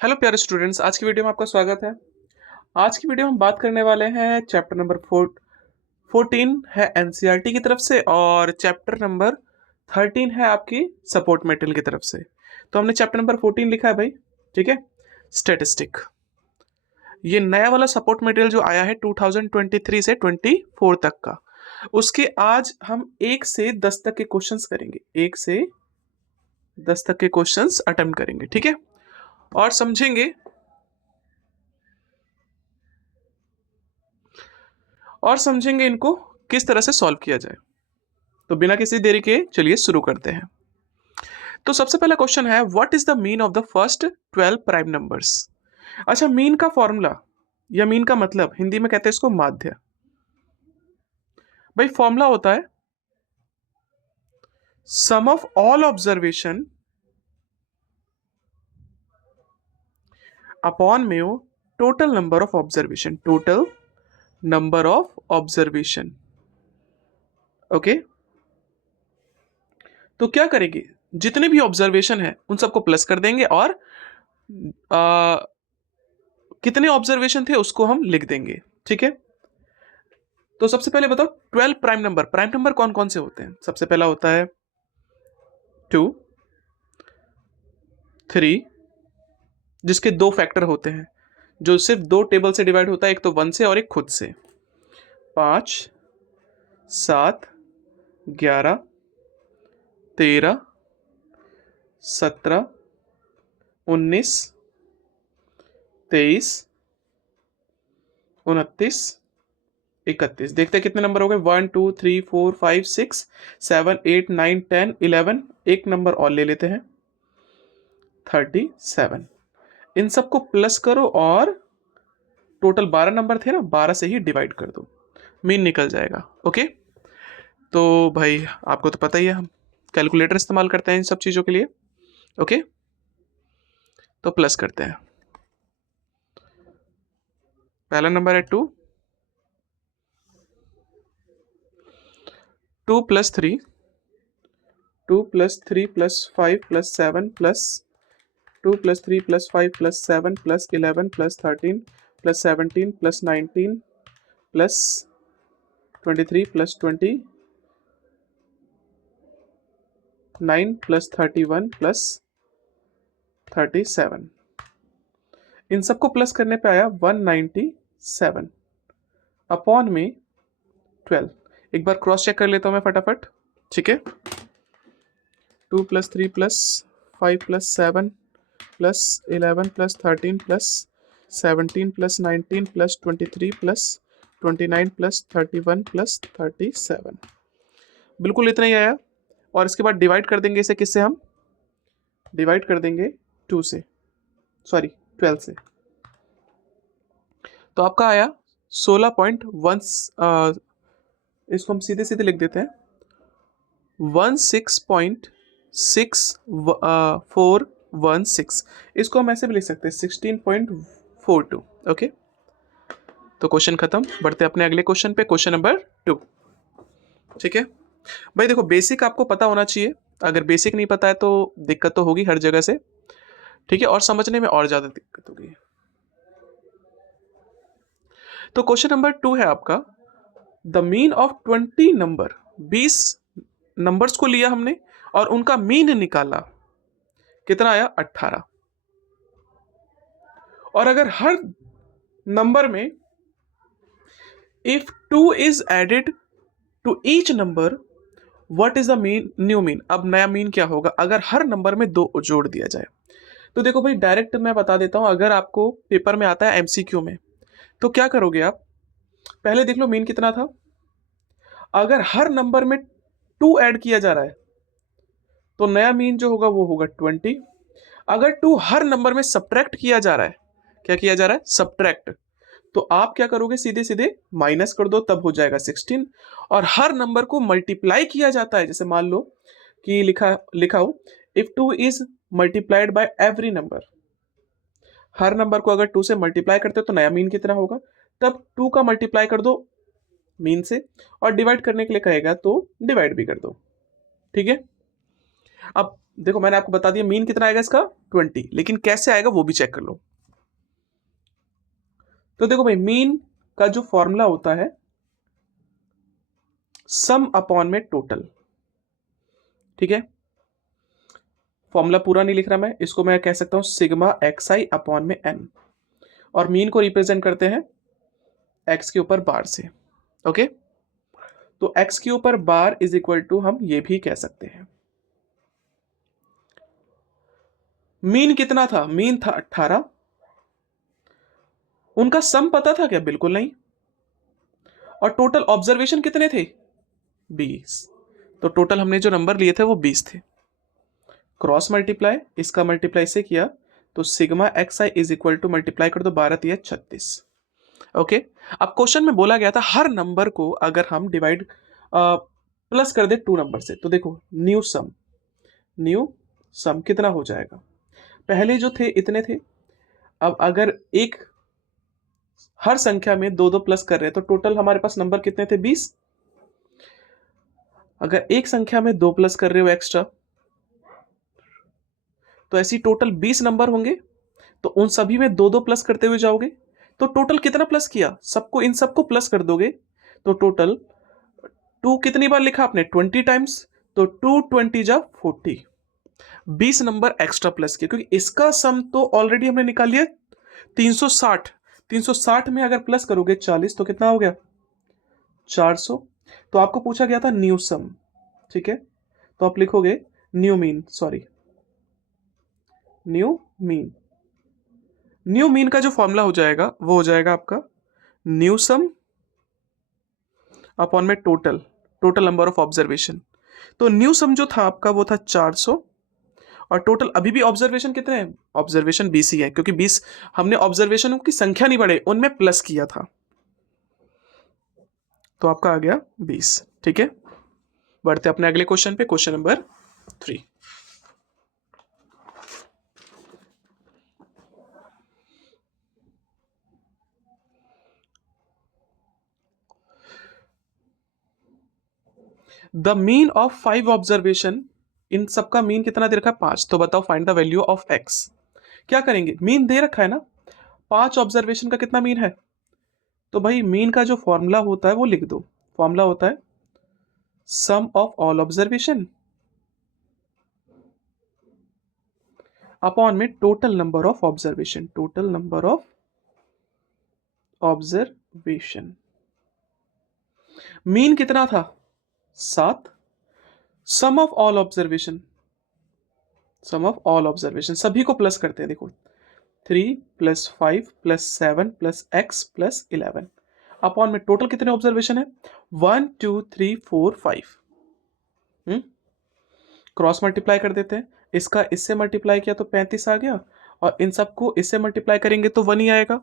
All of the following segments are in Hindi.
हेलो प्यारे स्टूडेंट्स, आज की वीडियो में आपका स्वागत है। आज की वीडियो में हम बात करने वाले हैं चैप्टर नंबर 14 है एनसीईआरटी की तरफ से, और चैप्टर नंबर 13 है आपकी सपोर्ट मटेरियल की तरफ से। तो हमने चैप्टर नंबर 14 लिखा है भाई, ठीक है। स्टैटिस्टिक, ये नया वाला सपोर्ट मटेरियल जो आया है 2023 से 24 तक का, उसके आज हम 1 से 10 तक के क्वेश्चंस करेंगे। 1 से 10 तक के क्वेश्चंस अटेम्प्ट करेंगे, ठीक है, और समझेंगे इनको किस तरह से सॉल्व किया जाए। तो बिना किसी देरी के चलिए शुरू करते हैं। तो सबसे पहला क्वेश्चन है, what is the mean of the first 12 prime numbers. अच्छा, मीन का फॉर्मूला या मीन का मतलब हिंदी में कहते हैं इसको माध्य। भाई फॉर्मूला होता है sum of all observation upon mu total number of observation. Total number of observation, okay. तो क्या करेंगे, जितने भी ऑब्जर्वेशन है उन सबको प्लस कर देंगे और कितने ऑब्जर्वेशन थे उसको हम लिख देंगे, ठीक है। तो सबसे पहले बताओ 12 प्राइम नंबर। प्राइम नंबर कौन कौन से होते हैं? सबसे पहला होता है 2, 3, जिसके दो फैक्टर होते हैं, जो सिर्फ दो टेबल से डिवाइड होता है, एक तो 1 से और एक खुद से। 5, 7, 11, 13, 17, 19, 23, 29, 31। देखते हैं कितने नंबर हो गए। 1 2 3 4 5 6 7 8 9 10 11। एक नंबर और ले लेते हैं, 37। इन सबको प्लस करो और टोटल 12 नंबर थे ना, 12 से ही डिवाइड कर दो, मीन निकल जाएगा, ओके। तो भाई आपको तो पता ही है, हम कैलकुलेटर इस्तेमाल करते हैं इन सब चीज़ों के लिए, ओके। तो प्लस करते हैं। पहला नंबर है 2, 2 plus 3, 2 plus 3 plus 5 plus 7 plus 2 plus 3 plus 5 plus 7 plus 11 plus 13 plus 17 plus 19 plus 23 plus 29 plus 31 plus 37। इन सबको प्लस करने पे आया 197 अपॉन में 12। एक बार क्रॉस चेक कर लेता हूं मैं फटाफट, ठीक है। 2 plus 3 plus 5 plus 7 plus 11 plus 13 plus 17 plus 19 plus 23 plus 29 plus 31 plus 37। बिल्कुल इतना ही आया। और इसके बाद डिवाइड कर देंगे इसे, किससे? हम डिवाइड कर देंगे 2 से, सॉरी 12 से। तो आपका आया 16.1। इसको हम सीधे सीधे लिख देते हैं 16.6416। इसको हम ऐसे भी लिख सकते हैं 16.42, ओके। तो क्वेश्चन खत्म, बढ़ते अपने अगले क्वेश्चन पे, क्वेश्चन नंबर 2, ठीक है। भाई देखो, बेसिक आपको पता होना चाहिए। अगर बेसिक नहीं पता है तो दिक्कत तो होगी हर जगह से, ठीक है, और समझने में और ज्यादा दिक्कत होगी। तो क्वेश्चन नंबर 2 है आपका, the mean of 20 number. 20 numbers को लिया हमने और उनका मीन निकाला, कितना आया? 18। और अगर हर नंबर में if 2 is added to each number, what is the mean, new mean. अब नया मीन क्या होगा अगर हर नंबर में 2 जोड़ दिया जाए? तो देखो भाई, डायरेक्ट मैं बता देता हूं, अगर आपको पेपर में आता है एमसीक्यू में, तो क्या करोगे आप, पहले देख लो मीन कितना था। अगर हर नंबर में 2 ऐड किया जा रहा है तो नया मीन जो होगा वो होगा 20। अगर 2 हर नंबर में सब्ट्रैक्ट किया जा रहा है, क्या किया जा रहा है? सब्ट्रैक्ट। तो आप क्या करोगे, सीधे सीधे माइनस कर दो, तब हो जाएगा 16। और हर नंबर को मल्टीप्लाई किया जाता है, जैसे मान लो कि लिखा लिखा हो, if 2 is multiplied by every number. Her number को अगर 2 से मल्टीप्लाई करते हो तो नया मीन कितना होगा, तब 2 का मल्टीप्लाई कर दो मीन से, और डिवाइड करने के लिए कहेगा तो डिवाइड भी कर दो, ठीक है। अब देखो मैंने आपको बता दिया मीन कितना आएगा इसका 20, लेकिन कैसे आएगा वो भी चेक कर लो। तो देखो भाई मीन का जो फॉर्मूला होता है सम अपॉन में टोटल, ठीक है। फॉर्मूला पूरा नहीं लिख रहा मैं, इसको मैं कह सकता हूं सिग्मा एक्स आई अपॉन में एन, और मीन को रिप्रेजेंट करते हैं एक्स के ऊपर बार से, ओके। तो एक्स के ऊपर बार इज इक्वल टू हम ये भी कह सकते हैं मीन कितना था, मीन था 18। उनका सम पता था क्या, बिल्कुल नहीं। और टोटल ऑब्जर्वेशन कितने थे, 20। तो टोटल हमने जो नंबर लिए थे वो 20 थे। क्रॉस मल्टीप्लाई, इसका मल्टीप्लाई से किया तो sigma x I is equal to multiply कर दो 12 × 36, ओके। अब क्वेश्चन में बोला गया था हर नंबर को अगर हम डिवाइड प्लस कर दे 2 नंबर से, तो देखो न्यू सम कितना हो जाएगा। पहले जो थे इतने थे, अब अगर एक हर संख्या में 2 2 प्लस कर रहे हैं तो टोटल हमारे पास नंबर कितने थे, 20। अगर एक संख्या में 2 प्लस कर रहे हो एक्स्ट्रा तो ऐसी टोटल 20 नंबर होंगे। तो उन सभी में 2 2 प्लस करते हुए जाओगे तो टोटल कितना प्लस किया, सबको इन सबको प्लस कर दोगे तो टोटल 2 कितनी बार लिखा आपने, 20 टाइम्स, तो 2 20 जा 40, 20 नंबर एक्स्ट्रा प्लस किया, क्योंकि इसका सम तो ऑलरेडी हमने निकाल लिया 360। 360 में अगर प्लस करोगे 40 तो कितना हो गया, 400। तो आपको पूछा गया था न्यू सम, ठीक है। तो आप लिखोगे new mean, sorry new mean का जो फॉर्मूला हो जाएगा वो हो जाएगा आपका न्यू सम अपॉन में टोटल नंबर ऑफ ऑब्जर्वेशन। तो न्यू सम जो था आपका वो था 400, और टोटल अभी भी ऑब्जर्वेशन कितने हैं, ऑब्जर्वेशन 20 ही है, क्योंकि 20 हमने ऑब्जर्वेशनों की संख्या नहीं बढ़े उनमें प्लस किया था, तो आपका आ गया 20, ठीक है। बढ़ते अपने अगले क्वेश्चन पे, question number 3। The mean of 5 observation, इन सबका मीन कितना दे रखा है, 5। तो बताओ find the value of x. क्या करेंगे, मीन दे रखा है ना, 5 ऑब्जर्वेशन का कितना मीन है, तो भाई मीन का जो फॉर्मूला होता है वो लिख दो। फॉर्मूला होता है sum of all observation upon में total number of observation, mean कितना था 7, सम ऑफ ऑल ऑब्जर्वेशन सभी को प्लस करते हैं, देखो 3 + 5 + 7 + x + 11 अपॉन में टोटल कितने ऑब्जर्वेशन है, 1 2 3 4 5। क्रॉस मल्टीप्लाई कर देते हैं, इसका इससे मल्टीप्लाई किया तो 35 आ गया, और इन सबको इससे मल्टीप्लाई करेंगे तो 1 ही आएगा।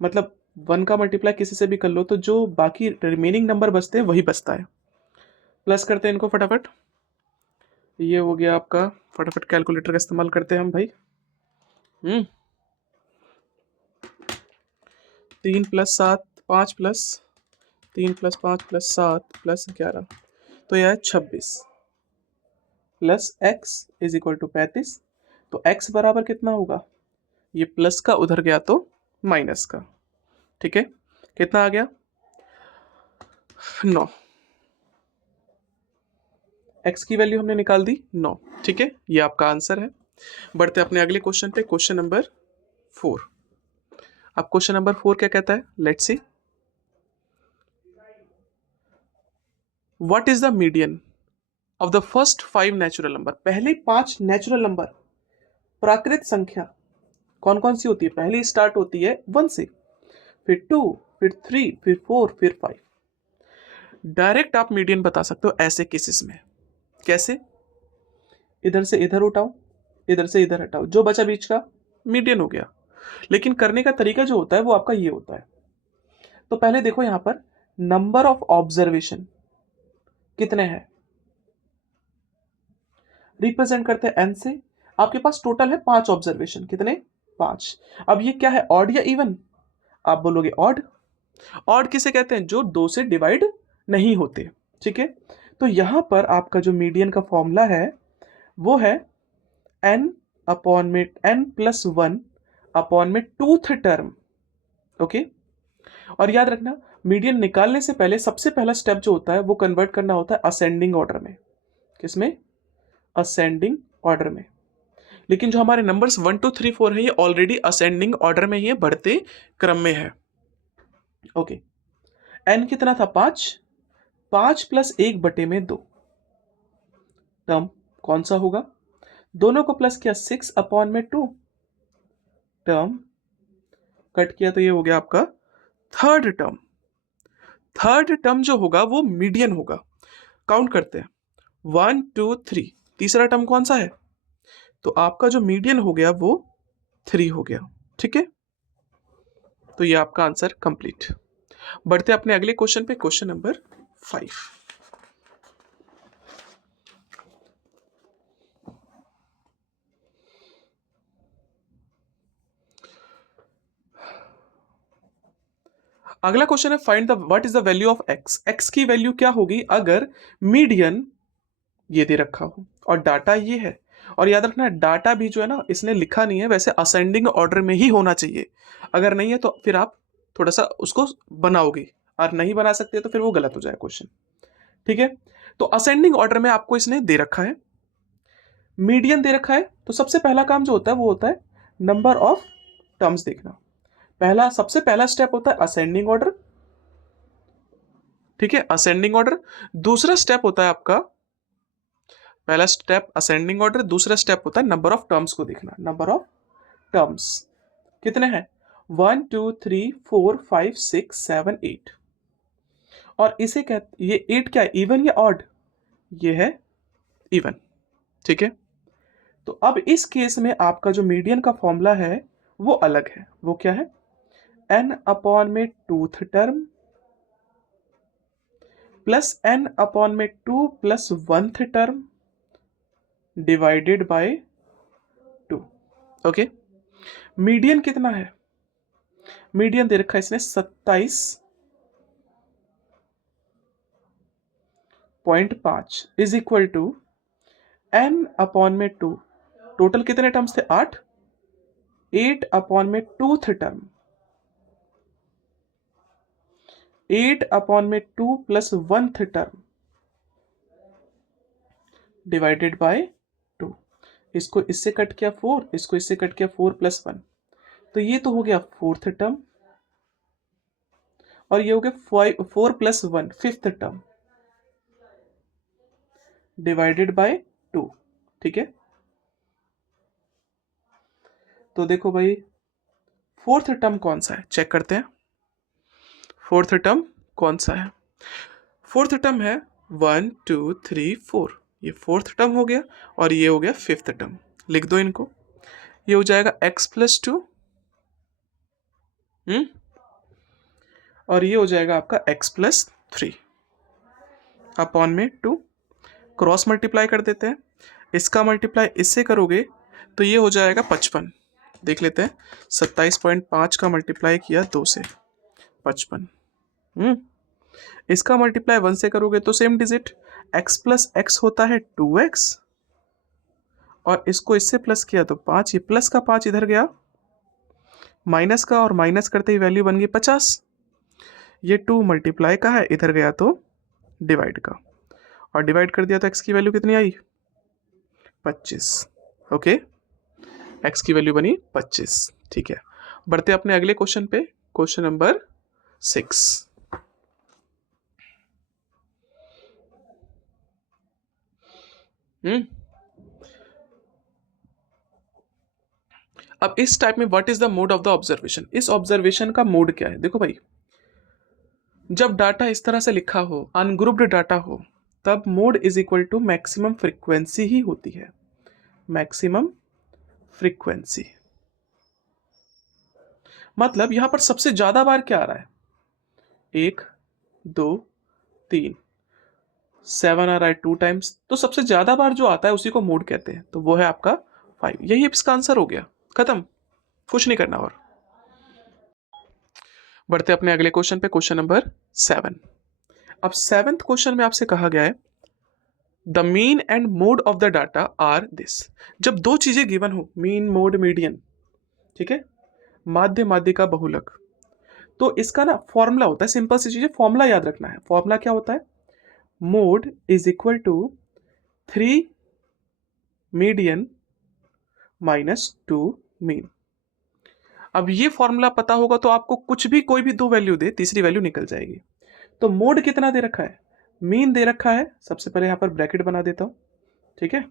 मतलब 1 का मल्टीप्लाई किसी से भी कर लो तो जो बाकी रिमेनिंग नंबर बचते हैं वही बचता है। प्लस करते हैं इनको फटाफट, ये हो गया आपका, फटाफट कैलकुलेटर का इस्तेमाल करते हैं हम भाई। 3 + 7 5 + 3 + 5 + 7 + 11, तो यह है 26 plus x is equal to 35। तो x बराबर कितना होगा, ये प्लस का उधर गया तो माइनस का, ठीक है। कितना आ गया, 9। x की वैल्यू हमने निकाल दी 9, ठीक है, ये आपका आंसर है। बढ़ते अपने अगले क्वेश्चन पे, क्वेश्चन नंबर 4। अब क्वेश्चन नंबर 4 क्या कहता है, let's see. What is the median of the first 5 natural number. पहले 5 नेचुरल नंबर, प्राकृत संख्या कौन कौन सी होती है, पहली स्टार्ट होती है 1 से, फिर 2, फिर 3, फिर 4, फिर 5। डायरेक्ट आप मीडियन बता सकते हो ऐसे केसेस में। कैसे, इधर से इधर उठाओ, इधर से इधर हटाओ, जो बचा बीच का मीडियन हो गया। लेकिन करने का तरीका जो होता है वो आपका ये होता है। तो पहले देखो यहां पर नंबर ऑफ ऑब्जर्वेशन कितने हैं, रिप्रेजेंट करते हैं n से। आपके पास टोटल है 5 ऑब्जर्वेशन, कितने, 5। अब ये क्या है, ऑड या इवन, आप बोलोगे ऑड। ऑड किसे कहते हैं, जो 2 से डिवाइड नहीं होते, ठीक है। तो यहां पर आपका जो मीडियन का फॉर्मूला है वो है n अपॉन में n+1 अपॉन में टूथ टर्म। ओके, और याद रखना मीडियन निकालने से पहले सबसे पहला स्टेप जो होता है वो कन्वर्ट करना होता है असेंडिंग ऑर्डर में। किसमें? असेंडिंग ऑर्डर में। लेकिन जो हमारे नंबर्स 1 2 3 4 है ये ऑलरेडी असेंडिंग ऑर्डर में ही है, बढ़ते क्रम में है। ओके, n कितना था? 5। 5 प्लस 1/2 टर्म कौन सा होगा? दोनों को प्लस किया 6 अपॉन में 2 टर्म, कट किया तो ये हो गया आपका थर्ड टर्म। थर्ड टर्म जो होगा वो मीडियन होगा। काउंट करते हैं 1 2 3। तीसरा टर्म कौन सा है? तो आपका जो मीडियन हो गया वो 3 हो गया। ठीक है, तो ये आपका आंसर कंप्लीट। बढ़ते अपने अगले क्वेश्चन पे, क्वेश्चन नंबर 5। अगला क्वेश्चन है find the what is the value of x. X की वैल्यू क्या होगी अगर मीडियन ये दे रखा हो और डाटा ये है। और याद रखना डाटा भी जो है ना इसने लिखा नहीं है, वैसे असेंडिंग ऑर्डर में ही होना चाहिए। अगर नहीं है तो फिर आप थोड़ा सा उसको बनाओगे, और नहीं बना सकते तो फिर वो गलत हो जाए क्वेश्चन। ठीक है, तो असेंडिंग ऑर्डर में आपको इसने दे रखा है, मीडियन दे रखा है, तो सबसे पहला काम जो होता है वो होता है नंबर ऑफ टर्म्स देखना। सबसे पहला स्टेप होता है असेंडिंग ऑर्डर। ठीक है, असेंडिंग ऑर्डर। दूसरा स्टेप होता है आपका, पहला स्टेप असेंडिंग ऑर्डर, दूसरा स्टेप होता है नंबर ऑफ टर्म्स को देखना। नंबर ऑफ टर्म्स कितने हैं? 1 2 3 4 5 6 7 8। और इसे ये 8 क्या है? इवन या ऑड? ये है इवन। ठीक है, तो अब इस केस में आपका जो मीडियन का फॉर्मूला है वो अलग है। वो क्या है? n अपॉन में टूथ टर्म प्लस n अपॉन में 2 plus 1th term divided by 2। Okay, median कितना है? मीडियन दे रखा है इसने 27.5 is equal to n upon में 2। टोटल कितने टर्म्स थे? 8। 8 अपॉन में टूथ टर्म, 8 अपॉन में 2 plus 1th term divided by 2। इसको इससे कट किया 4, इसको इससे कट किया 4 प्लस 1, तो ये तो हो गया 4th टर्म, और ये हो गया 4 plus 1 5th term divided by 2। ठीक है, तो देखो भाई 4th टर्म कौन सा है, चेक करते हैं। 4th टर्म कौन सा है? 4th टर्म है 1 2 3 4। ये 4th टर्म हो गया, और ये हो गया 5th टर्म। लिख दो इनको, ये हो जाएगा x+2 और ये हो जाएगा आपका x+3 अपॉन में 2। क्रॉस मल्टीप्लाई कर देते हैं, इसका मल्टीप्लाई इससे करोगे तो ये हो जाएगा 55। देख लेते हैं, 27.5 का मल्टीप्लाई किया 2 से 55। इसका मल्टीप्लाई 1 से करोगे तो same digit, x plus x होता है 2x, और इसको इससे प्लस किया तो 5। ये प्लस का 5 इधर गया, माइनस का, और माइनस करते ही वैल्यू बन गई 50। ये 2 मल्टीप्लाई का है, इधर गया तो डिवाइड का, और डिवाइड कर दिया तो x की वैल्यू कितनी आई? 25। ओके, x की वैल्यू बनी 25। ठीक है, बढ़ते अपने अगले क्वेश्चन पे, क्वेश्चन नंबर 6। अब इस टाइप में what is the mode of the observation? इस ऑब्जर्वेशन का मोड क्या है? देखो भाई, जब डाटा इस तरह से लिखा हो, अनग्रुप्ड डाटा हो, तब mode is equal to maximum frequency ही होती है। मैक्सिमम फ्रीक्वेंसी मतलब यहां पर सबसे ज्यादा बार क्या आ रहा है? 1 2 3 7 आ रहा है 2 टाइम्स, तो सबसे ज्यादा बार जो आता है उसी को मोड कहते हैं, तो वो है आपका 5। यही इसका आंसर हो गया, खत्म, कुछ नहीं करना। और बढ़ते अपने अगले क्वेश्चन पे, क्वेश्चन नंबर 7। अब 7th क्वेश्चन में आपसे कहा गया है the mean and mode of the data are this. जब दो चीजें गिवन हो, मीन मोड मीडियन, ठीक है, माध्य माध्यिका बहुलक, तो इसका ना फॉर्मूला होता है, सिंपल सी चीजें फॉर्मूला याद रखना है। फॉर्मूला क्या होता है? Mode is equal to 3 median minus 2 mean. अब ये फॉर्मूला पता होगा तो आपको कुछ भी, कोई भी दो वैल्यू दे, तीसरी वैल्यू निकल जाएगी। तो मोड कितना दे रखा है? मीन दे रखा है, सबसे पहले यहां पर ब्रैकेट बना देता हूं, ठीक है।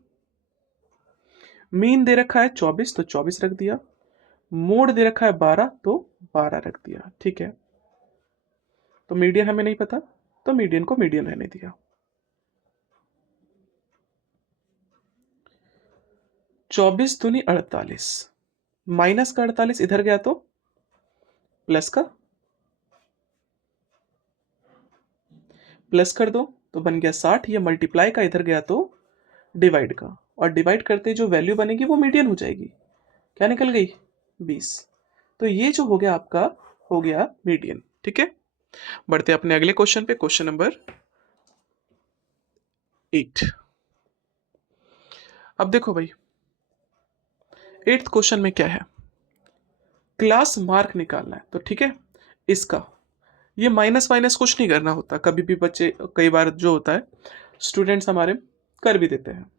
मीन दे रखा है 24, तो 24 रख दिया। मोड दे रखा है 12, तो 12 रख दिया, ठीक है। तो मीडियन हमें नहीं पता, तो मीडियन को मीडियन रहने दिया। 24 दूनी 48, माइनस का 48 इधर गया तो प्लस का, प्लस कर दो तो बन गया 60। ये मल्टीप्लाई का इधर गया तो डिवाइड का, और डिवाइड करते जो वैल्यू बनेगी वो मीडियन हो जाएगी। क्या निकल गई? 20। तो ये जो हो गया आपका, हो गया मीडियन, ठीक है। बढ़ते अपने अगले क्वेश्चन पे, क्वेश्चन नंबर 8। अब देखो भाई, 8th क्वेश्चन में क्या है? क्लास मार्क निकालना है, तो ठीक है। इसका ये माइनस माइनस कुछ नहीं करना होता, कभी भी बच्चे, कई बार जो होता है स्टूडेंट्स हमारे कर भी देते हैं।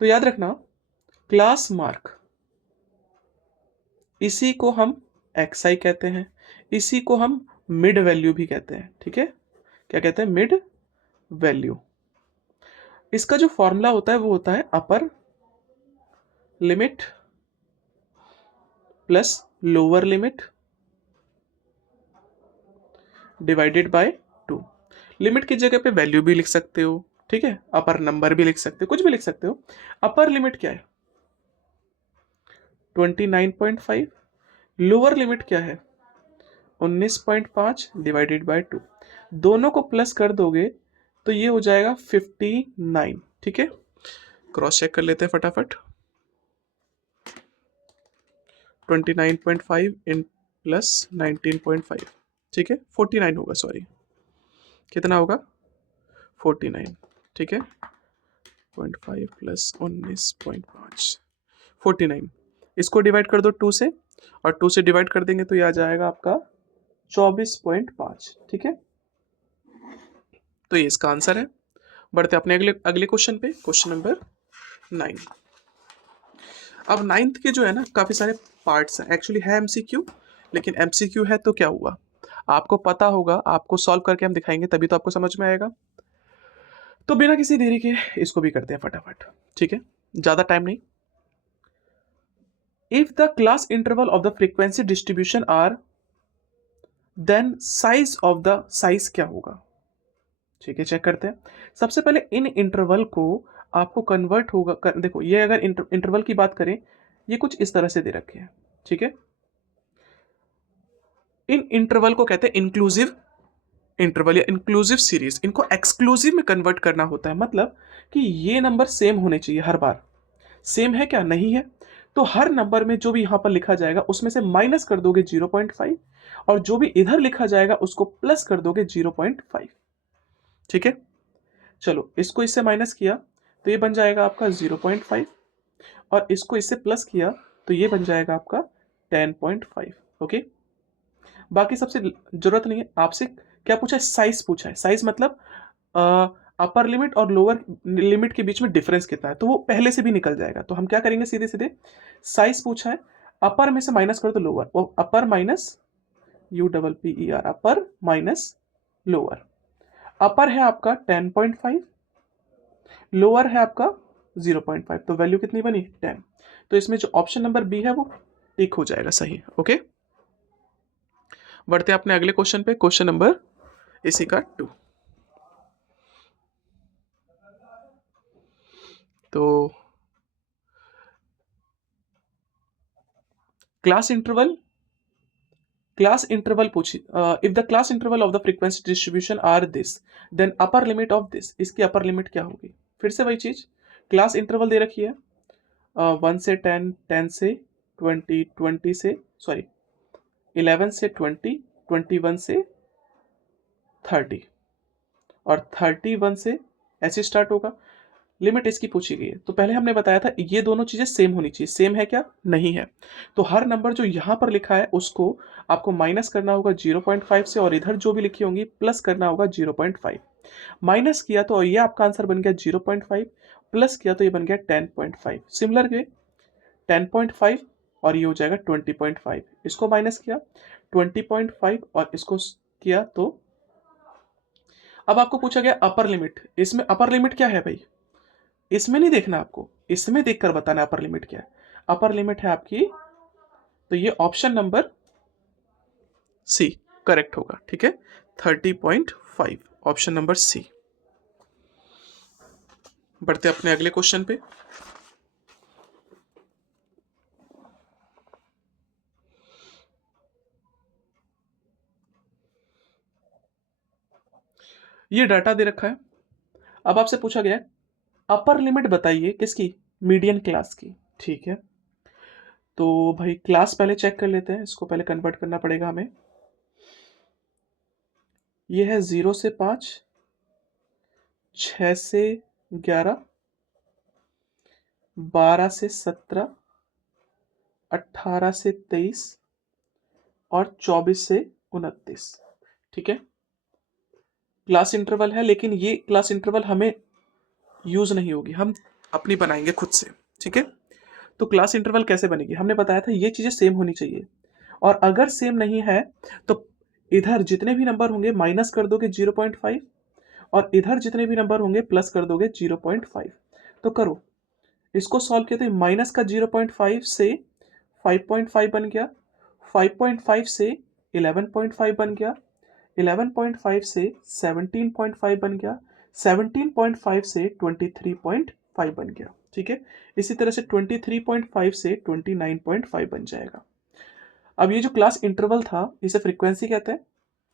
तो याद रखना, क्लास मार्क, इसी को हम xi कहते हैं, इसी को हम मिड वैल्यू भी कहते हैं, ठीक है। क्या कहते हैं? Mid value. इसका जो फॉर्मूला होता है वो होता है upper limit plus lower limit divided by 2। Limit की जगह पे वैल्यू भी लिख सकते हो, ठीक है, अपर नंबर भी लिख सकते हो, कुछ भी लिख सकते हो। अपर लिमिट क्या है? 29.5। लोअर लिमिट क्या है? 19.5 डिवाइडेड बाय 2। दोनों को प्लस कर दोगे तो ये हो जाएगा 59, ठीक है। क्रॉस चेक कर लेते हैं फटाफट। 29.5 इन प्लस 19.5, ठीक है, 49 होगा, सॉरी, कितना होगा? 49, ठीक है। 0.5 प्लस 19.5, 49। इसको डिवाइड कर दो 2 से, और 2 से डिवाइड कर देंगे तो ये आ जाएगा आपका 24.5, ठीक है। तो ये इसका आंसर है। बढ़ते अपने अगले अगले क्वेश्चन पे, क्वेश्चन नंबर 9। अब 9th के जो है ना, काफ़ी सारे पार्ट्स हैं, एक्चुअली है एमसीक्यू, लेकिन एमसीक्यू है तो क्या हुआ, आपको पता होगा, आपको सॉल्व करके हम दिखाएंगे तभी तो आपको समझ में आएगा। तो बिना किसी देरी के इसको भी करते हैं फटाफट, ठीक है, ज़्यादा टाइम नहीं। If the class interval of the frequency distribution are, then size of the size क्या होगा? ठीक है, चेक करते हैं। सबसे पहले इन इंटरवल को आपको कन्वर्ट होगा देखो, ये अगर इंटरवल की बात करें, ये कुछ इस तरह से दे रखे हैं, ठीक है। इन इंटरवल को कहते हैं इंक्लूसिव इंटरवल या इंक्लूसिव सीरीज। इनको एक्सक्लूसिव में कन्वर्ट करना होता है, मतलब कि ये नंबर सेम होने चाहिए हर बार। सेम है क्या? नहीं है। तो हर नंबर में जो भी यहां पर लिखा जाएगा उसमें से माइनस कर दोगे 0.5, और जो भी इधर लिखा जाएगा उसको प्लस कर दोगे 0.5, ठीक है। चलो, इसको इससे माइनस किया तो ये बन जाएगा आपका 0.5, और इसको इससे प्लस किया तो ये बन जाएगा आपका 10.5, ओके। बाकी सबसे जरूरत नहीं है। आपसे क्या पूछा है? साइज पूछा है। साइज मतलब अपर लिमिट और लोअर लिमिट के बीच में डिफरेंस कितना है, तो वो पहले से भी निकल जाएगा। तो हम क्या करेंगे, सीधे सीधे साइज पूछा है, अपर में से माइनस करो तो लोअर, वो upper minus UPPER, upper minus lower. Upper है आपका 10.5, लोअर है आपका 0.5, तो वैल्यू कितनी बनी? 10। तो इसमें जो ऑप्शन नंबर बी है वो टिक हो जाएगा, सही, ओके। बढ़ते हैं अपने अगले क्वेश्चन पे, क्वेश्चन नंबर इसी का 2। तो क्लास इंटरवल पूछी, if the class interval of the frequency distribution are this, then upper limit of this, इसकी अपर लिमिट क्या होगी? फिर से वही चीज, क्लास इंटरवल दे रखी है 1 से 10, 10 से 20, 20 से, सॉरी 11 से 20, 21 से 30, और 31 से ऐसे स्टार्ट होगा। लिमिट इसकी पूछी गई है, तो पहले हमने बताया था ये दोनों चीज़ें सेम होनी चाहिए। सेम है क्या? नहीं है। तो हर नंबर जो यहाँ पर लिखा है उसको आपको माइनस करना होगा 0.5 से, और इधर जो भी लिखी होंगी प्लस करना होगा 0.5। माइनस किया तो ये आपका आंसर बन गया 0.5, प्लस किया तो ये बन गया 10.5। सिमिलर वे 10.5 और ये हो जाएगा 20.5। इसको माइनस किया 20.5 और इसको किया तो अब आपको पूछा गया अपर लिमिट। इसमें अपर लिमिट क्या है भाई? इसमें नहीं देखना आपको, इसमें देखकर बताना अपर लिमिट क्या है। अपर लिमिट है आपकी, तो ये ऑप्शन नंबर सी करेक्ट होगा। ठीक है, 30.5 ऑप्शन नंबर सी। बढ़ते अपने अगले क्वेश्चन पे। ये डाटा दे रखा है। अब आपसे पूछा गया अपर लिमिट बताइए किसकी? मीडियन क्लास की। ठीक है, तो भाई क्लास पहले चेक कर लेते हैं, इसको पहले कन्वर्ट करना पड़ेगा हमें। ये है 0 से 5, 6 से 11, 12 से 17, 18 से 23 और 24 से 29। ठीक है, क्लास इंटरवल है, लेकिन ये क्लास इंटरवल हमें यूज नहीं होगी, हम अपनी बनाएंगे खुद से। ठीक है, तो क्लास इंटरवल कैसे बनेगी? हमने बताया था ये चीजें सेम होनी चाहिए, और अगर सेम नहीं है तो इधर जितने भी नंबर होंगे माइनस कर दोगे 0.5, और इधर जितने भी नंबर होंगे प्लस कर दोगे 0.5। तो करो, इसको सॉल्व किया तो माइनस का 0.5 से 5.5 बन गया, 5.5 से 11.5 बन गया, 11.5 से 17.5 बन गया, 17.5 से 23.5 बन गया। ठीक है, इसी तरह से 23.5 से 29.5 बन जाएगा। अब ये जो क्लास इंटरवल था इसे फ्रीक्वेंसी कहते हैं।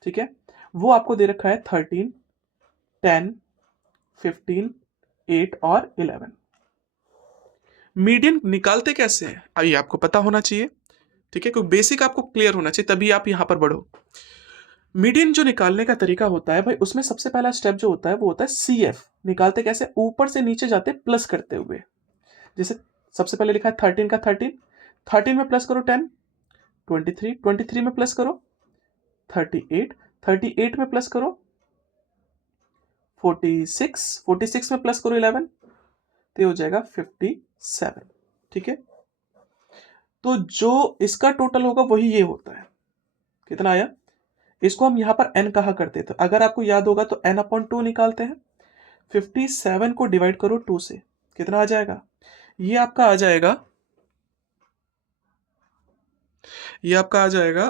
ठीक है, वो आपको दे रखा है 13, 10, 15, 8 और 11। मीडियन निकालते कैसे हैं अभी आपको पता होना चाहिए। ठीक है, क्योंकि बेसिक आपको क्लियर होना चाहिए, तभी आप यहां पर बढ़ो। मीडियन जो निकालने का तरीका होता है भाई, उसमें सबसे पहला स्टेप जो होता है वो होता है CF। निकालते कैसे? ऊपर से नीचे जाते प्लस करते हुए। जैसे सबसे पहले लिखा है 13 का 13, 13 में प्लस करो 10, 23, 23 में प्लस करो 38, 38 में प्लस करो 46, 46 में प्लस करो 11, तो ये हो जाएगा 57। ठीक है, तो जो इसका टोटल होगा वही ये होता है। कितना आया? इसको हम यहां पर n कहा करते थे, अगर आपको याद होगा तो n/2 निकालते हैं। 57 को डिवाइड करो 2 से, कितना आ जाएगा? ये आपका आ जाएगा, ये आपका आ जाएगा,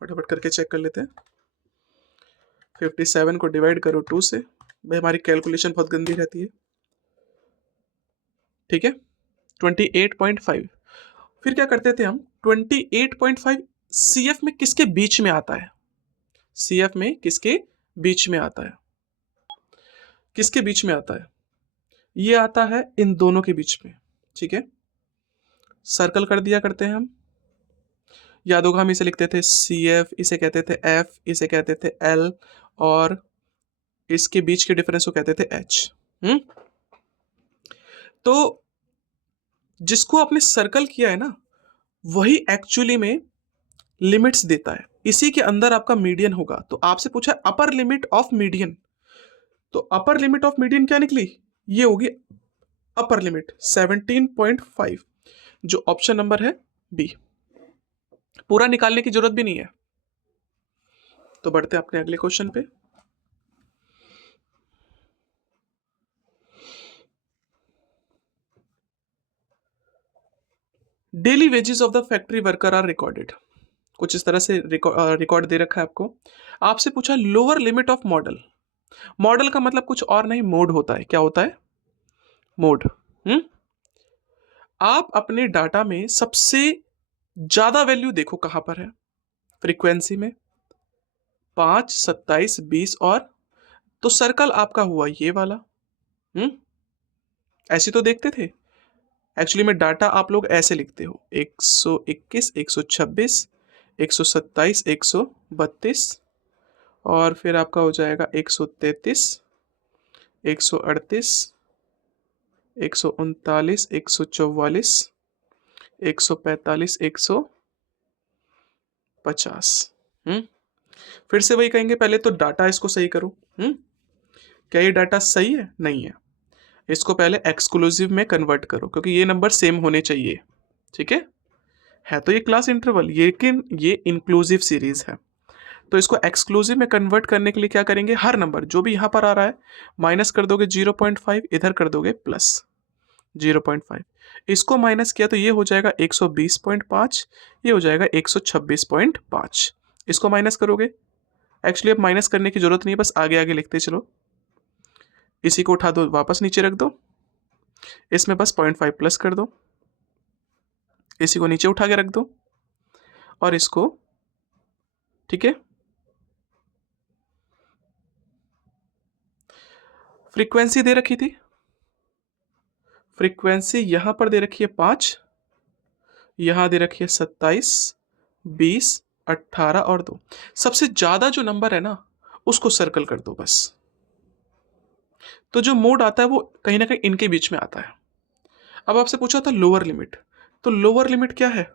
फटाफट करके चेक कर लेते हैं। 57 को डिवाइड करो 2 से, भाई हमारी कैलकुलेशन बहुत गंदी रहती है। ठीक है, 28.5। फिर क्या करते थे हम? 28.5 CF में किसके बीच में आता है? CF में किसके बीच में आता है? किसके बीच में आता है? ये आता है इन दोनों के बीच में। ठीक है, सर्कल कर दिया करते हैं हम। याद होगा हम इसे लिखते थे CF, इसे कहते थे F, इसे कहते थे L, और इसके बीच के डिफरेंस को कहते थे H। तो जिसको आपने सर्कल किया है ना, वही एक्चुअली में लिमिट्स देता है, इसी के अंदर आपका मीडियन होगा। तो आपसे पूछा अपर लिमिट ऑफ मीडियन, तो अपर लिमिट ऑफ मीडियन क्या निकली? ये होगी अपर लिमिट 17.5, जो ऑप्शन नंबर है बी। पूरा निकालने की जरूरत भी नहीं है। तो बढ़ते हैं अपने अगले क्वेश्चन पे। Daily wages of the factory worker are recorded. कुछ इस तरह से रिकॉर्ड दे रखा है आपको। आपसे पूछा lower limit of model. Model का मतलब कुछ और नहीं, मोड होता है। क्या होता है? मोड। आप अपने डाटा में सबसे ज्यादा वैल्यू देखो कहां पर है? फ्रीक्वेंसी में 5, 27, 20 और, तो सर्कल आपका हुआ ये वाला। ऐसे तो देखते थे। एक्चुअली में डाटा आप लोग ऐसे लिखते हो 121, 126, 127, 132, और फिर आपका हो जाएगा 133, 138, 139, 144, 145, 150। फिर से वही कहेंगे, पहले तो डाटा इसको सही करो। क्या ये डाटा सही है? नहीं है। इसको पहले एक्सक्लूसिव में कन्वर्ट करो, क्योंकि ये नंबर सेम होने चाहिए। ठीक है तो ये क्लास इंटरवल, लेकिन ये इंक्लूसिव सीरीज है। तो इसको एक्सक्लूसिव में कन्वर्ट करने के लिए क्या करेंगे, हर नंबर जो भी यहां पर आ रहा है माइनस कर दोगे 0.5, इधर कर दोगे प्लस 0.5। इसको माइनस किया तो ये हो जाएगा 120.5, ये हो जाएगा 126.5। इसको माइनस करोगे, एक्चुअली अब माइनस करने की जरूरत नहीं है, बस आगे आगे लिखते चलो। इसी को उठा दो, वापस नीचे रख दो, इसमें बस 0.5 प्लस कर दो, इसी को नीचे उठा के रख दो, और इसको, ठीक है। फ्रीक्वेंसी दे रखी थी, फ्रीक्वेंसी यहां पर दे रखी है 5, यहां दे रखी है 27, 20, 18 और 2। सबसे ज्यादा जो नंबर है ना उसको सर्कल कर दो बस। तो जो मोड आता है वो कहीं ना कहीं इनके बीच में आता है। अब आपसे पूछा था लोअर लिमिट, तो लोअर लिमिट क्या है?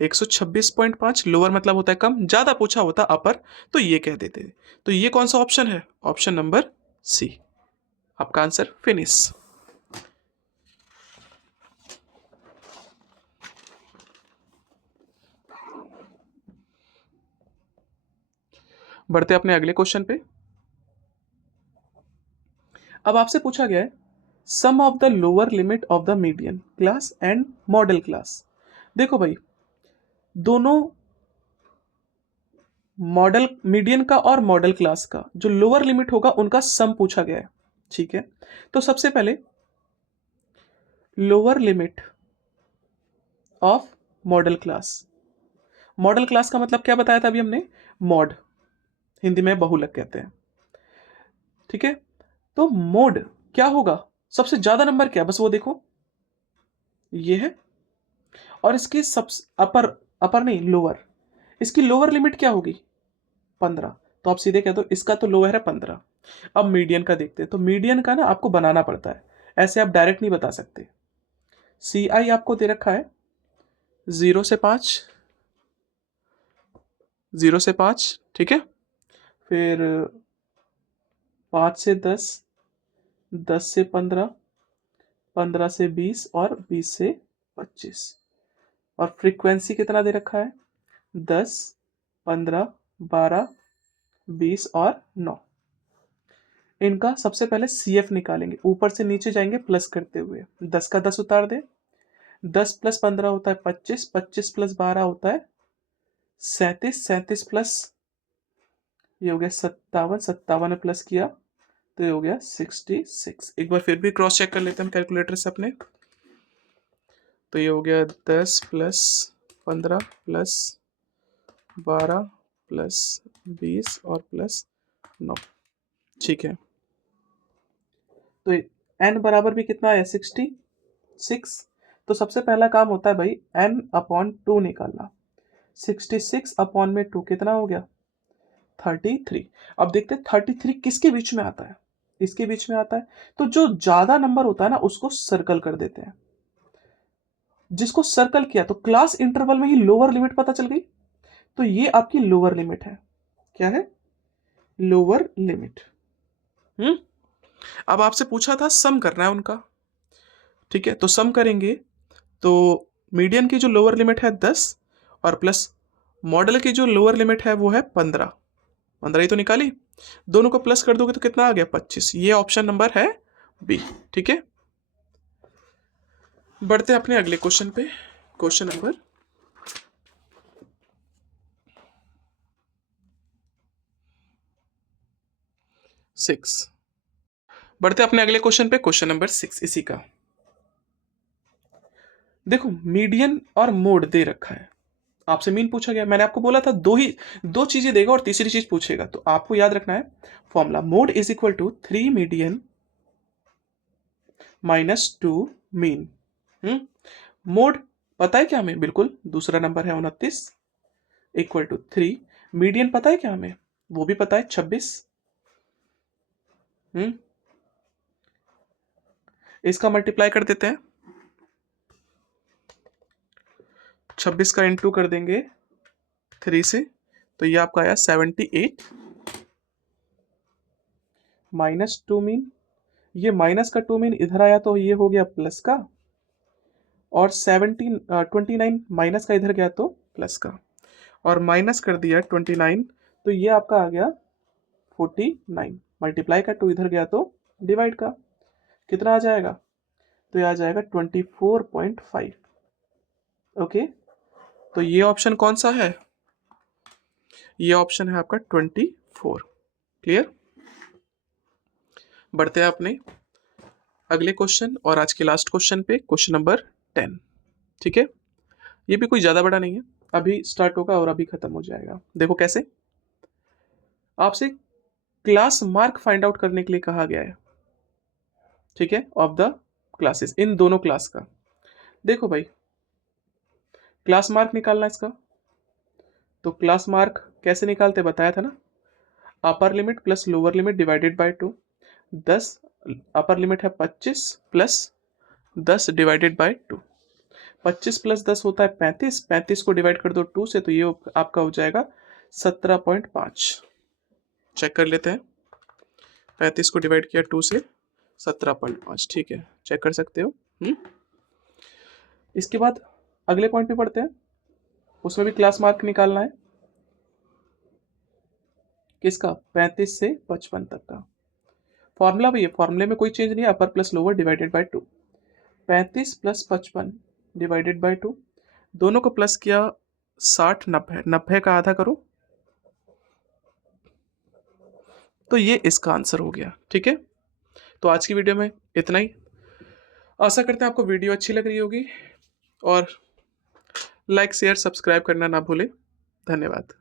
126.5। लोअर मतलब होता है कम, ज्यादा पूछा होता अपर तो ये कह देते। तो ये कौन सा ऑप्शन है? ऑप्शन नंबर सी, आपका आंसर फिनिश। बढ़ते अपने अगले क्वेश्चन पे। अब आपसे पूछा गया है sum of the lower limit of the median class and modal class. देखो भाई, दोनों मॉडल, मीडियन का और मॉडल क्लास का जो लोअर लिमिट होगा उनका सम पूछा गया है। ठीक है, तो सबसे पहले lower limit of model class. Model class का मतलब क्या बताया था अभी हमने? मॉड, हिंदी में बहुलक कहते हैं। ठीक है, तो मोड क्या होगा? सबसे ज्यादा नंबर क्या, बस वो देखो, ये है। और इसकी सब अपर, अपर नहीं लोअर, इसकी लोअर लिमिट क्या होगी? 15। तो आप सीधे कह दो इसका तो लोअर है 15। अब मीडियन का देखते हैं, तो मीडियन का ना आपको बनाना पड़ता है, ऐसे आप डायरेक्ट नहीं बता सकते। सी आई आपको दे रखा है 0 से 5, 0 से 5, ठीक है। फिर 5 से 10, 10 से 15, 15 से 20 और 20 से 25। और फ्रीक्वेंसी कितना दे रखा है? 10, 15, 12, 20 और 9। इनका सबसे पहले सी एफ निकालेंगे, ऊपर से नीचे जाएंगे प्लस करते हुए। 10 का 10 उतार दे, 10 प्लस 15 होता है 25, 25 प्लस 12 होता है 37, 37 प्लस ये हो गया 57, 57 में प्लस किया तो ये हो गया 66। एक बार फिर भी क्रॉस चेक कर लेते हैं कैलकुलेटर से अपने। तो ये हो गया 10 प्लस 15 प्लस 12 प्लस 20 और प्लस 9। ठीक है, तो n बराबर भी कितना है? 66। तो सबसे पहला काम होता है भाई n अपॉन 2 निकालना। 66 अपॉन में 2 कितना हो गया? 33। अब देखते हैं 33 किसके बीच में आता है? इसके बीच में आता है। तो जो ज्यादा नंबर होता है ना उसको सर्कल कर देते हैं। जिसको सर्कल किया तो क्लास इंटरवल में ही लोअर लिमिट पता चल गई। तो ये आपकी लोअर लिमिट है। क्या है? Lower limit. अब आपसे पूछा था सम करना है उनका। ठीक है, तो सम करेंगे तो मीडियन की जो लोअर लिमिट है 10 और प्लस मॉडल की जो लोअर लिमिट है वो है 15। 15 ही तो निकाली, दोनों को प्लस कर दोगे तो कितना आ गया? 25। ये ऑप्शन नंबर है बी। ठीक है, बढ़ते हैं अपने अगले क्वेश्चन पे। Question number 6। बढ़ते अपने अगले क्वेश्चन पे, क्वेश्चन नंबर 6 इसी का। देखो मीडियन और मोड दे रखा है, आपसे मीन पूछा गया। मैंने आपको बोला था दो चीजें देगा और तीसरी चीज पूछेगा, तो आपको याद रखना है formula. Mode is equal to 3 median minus 2 mean. Mode पता है क्या हमें? बिल्कुल, दूसरा नंबर है 29 इक्वल टू 3। मीडियन पता है क्या हमें? वो भी पता है 26। इसका मल्टीप्लाई कर देते हैं, 26 का इंटू कर देंगे 3 से, तो ये आपका आया 78 माइनस 2 मीन, ये माइनस का 2 मीन इधर आया तो ये हो गया प्लस का, और 29 माइनस का इधर गया तो प्लस का, और माइनस कर दिया 29, तो ये आपका आ गया 49, मल्टीप्लाई का 2 इधर गया तो डिवाइड का, कितना आ जाएगा, तो ये आ जाएगा 24.5। ओके, तो ये ऑप्शन कौन सा है, ये ऑप्शन है आपका 24। क्लियर। बढ़ते हैं अपने अगले क्वेश्चन और आज के लास्ट क्वेश्चन पे, क्वेश्चन नंबर 10। ठीक है, ये भी कोई ज़्यादा बड़ा नहीं है, अभी स्टार्ट होगा और अभी खत्म हो जाएगा। देखो कैसे, आपसे क्लास मार्क फाइंड आउट करने के लिए कहा गया है, ठीक है, ऑफ द क्लासेस, इन दोनों क्लास का। देखो भाई, क्लास मार्क निकालना इसका, तो क्लास मार्क कैसे निकालते बताया था ना, upper limit plus lower limit divided by 2, 10 upper limit है 25 प्लस 10 डिवाइडेड बाय 2, 25 प्लस 10 होता है 35, 35 को डिवाइड कर दो 2 से, तो ये आपका हो जाएगा 17.5। चेक कर लेते हैं, 35 को डिवाइड किया 2 से, 17.5। ठीक है, चेक कर सकते हो। इसके बाद अगले पॉइंट पे पढ़ते हैं, उसमें भी क्लास मार्क निकालना है, किसका, 35 से 55 तक का। फॉर्मूला भी है, फॉर्मूले में कोई चेंज नहीं है, अपर plus lower divided by 2, 35 plus 55 divided by 2, दोनों को प्लस किया 60, 90, 90 का आधा करो, तो ये इसका आंसर हो गया। ठीक है, तो आज की वीडियो में इतना ही। आशा करते हैं आपको वीडियो अच्छी लग रही होगी, और लाइक शेयर सब्सक्राइब करना ना भूलें। धन्यवाद।